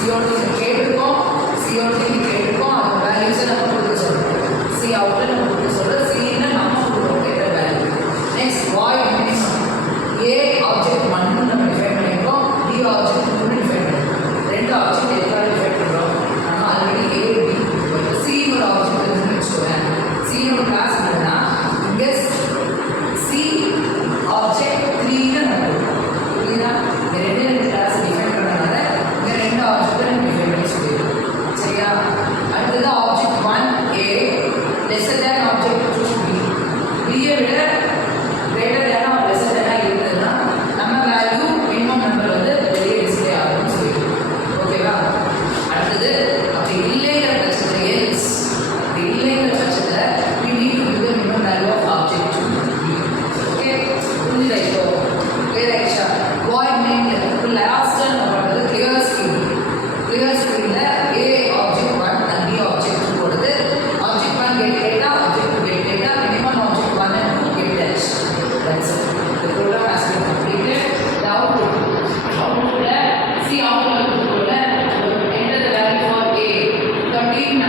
CO2 கேட்டிருக்கோம், CO2 கேட்டிருக்கோம், அந்த வேல்யூஸை நம்ம கொடுக்க சொல்கிறோம். சி அவுட்டில் நம்ம கொடுக்க சொல்கிறோம், சின்னு நம்ம கொடுக்குறோம் கேட்ட value. Next void minimum. A object 1 நம்ம டிஃபைன் பண்ணியிருக்கோம், பி ஆப்ஜெக்ட் 2 டிஃபைன் பண்ணியிருக்கோம். ரெண்டு ஆப்ஜெக்ட் எதுக்காக டிஃபைன் பண்ணுறோம்? நம்ம ஆல்ரெடி ஏ பி சி ஒரு ஆப்ஜெக்ட் இருக்குன்னு வச்சுக்கோங்க. சியோட கிளாஸ் என்னன்னா இங்கே சி ஆப்ஜெக்ட் 3ன்னு நம்ம கொடுக்குறோம். புரியுதா? இந்த ரெண்டு கிளாஸ் டிஃபைன் பண்ணனால இந்த ரெண்டு ஆப்ஜெக்ட்டை நம்ம டிஃபைன் பண்ணி சொல்லிடுறோம். சரியா? அடுத்தது ஆப்ஜெக்ட் 1 ஏ லெஸ்ஸர் தேன் ஆப்ஜெக்ட் 2 பி. பியை விட கிரேட்டர் தேனா ஒரு லெஸ்ஸர் தேனா இருந்ததுன்னா நம்ம வேல்யூ மினிமம் நம்பர் வந்து வெளியே டிஸ்பிளே ஆகும்னு சொல்லிடுறோம். ஓகேவா? அடுத்தது அப்படி இல்லைங்கிற பட்சத்தில் எல்ஸ் அப்படி இல்லைங்கிற பட்சத்தில் we need to give the minimum value of object to b. Okay, புரியுதா? இப்போ கிளியர் ஆயிடுச்சா? void main இப்போ லாஸ்ட் நம்ம பண்ணுறது கிளியர் ஸ்கிரீன். கிளியர் ஸ்கிரீனில் a object 1 and b object 2 கொடுத்து object 1 get data, object 2 get data, minimum object 1 and 2 get dash. That's it. The program has been completed. The output see output enter the value for a 13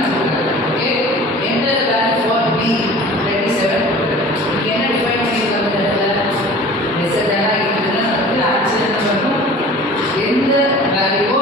okay, enter the value for b 27. என்ன டிஃபைன் பண்ணிருக்காங்க லெஸ்ஸர் தேனா இருக்குன்னா நமக்கு ஆன்சர் என்ன பண்ணணும்? எந்த வேல்யூவோ